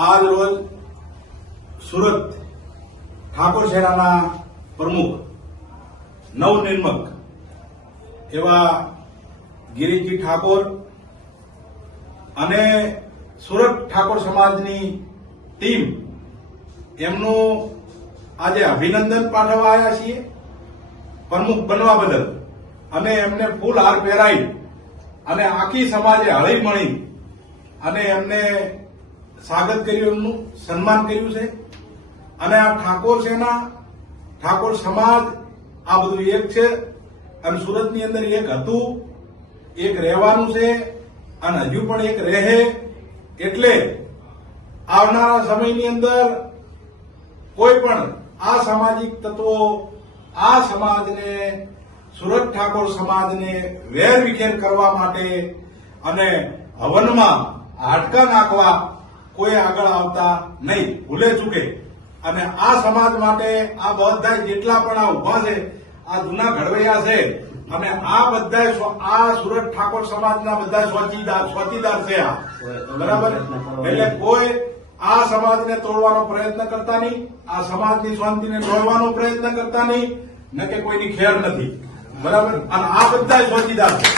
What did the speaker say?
આજ રોજ સુરત ઠાકોર સેનાના પ્રમુખ નવનિર્મક એવા ગિરીશજી ઠાકોર અને સુરત ઠાકોર સમાજની ટીમ એમનું આજે અભિનંદન પાઠવવા આવ્યા છીએ પ્રમુખ બનવા બદલ, અને એમને ફૂલ હાર પહેરાઈ અને આખી સમાજે હળી મળી અને એમને સ્વાગત કર્યું, એમનું સન્માન કર્યું છે. અને આ ઠાકોર સેના, ઠાકોર સમાજ આ બધું એક છે અને સુરતની અંદર એક હતું, એક રહેવાનું છે અને હજુ પણ એક રહે. એટલે આવનારા સમયની અંદર કોઈ પણ આ સામાજિક તત્વો આ સમાજને, સુરત ઠાકોર સમાજને વેર વિખેર કરવા માટે અને હવનમાં હાડકા નાખવા કોઈ આગળ આવતા નહીં, ભૂલે ચૂકે. અને આ સમાજ માટે આ બધા જેટલા પણ આ ઉભા છે, આ જૂના ઘડવૈયા છે, અને આ બધા આ સુરત ઠાકોર સમાજના બધા સ્વાચીદાર છે આ, બરાબર. એટલે કોઈ આ સમાજને તોડવાનો પ્રયત્ન કરતા નહીં, આ સમાજની શાંતિને તોડવાનો પ્રયત્ન કરતા નહીં, ન કે કોઈની ખેર નથી, બરાબર. અને આ બધા સ્વાચીદાર છે.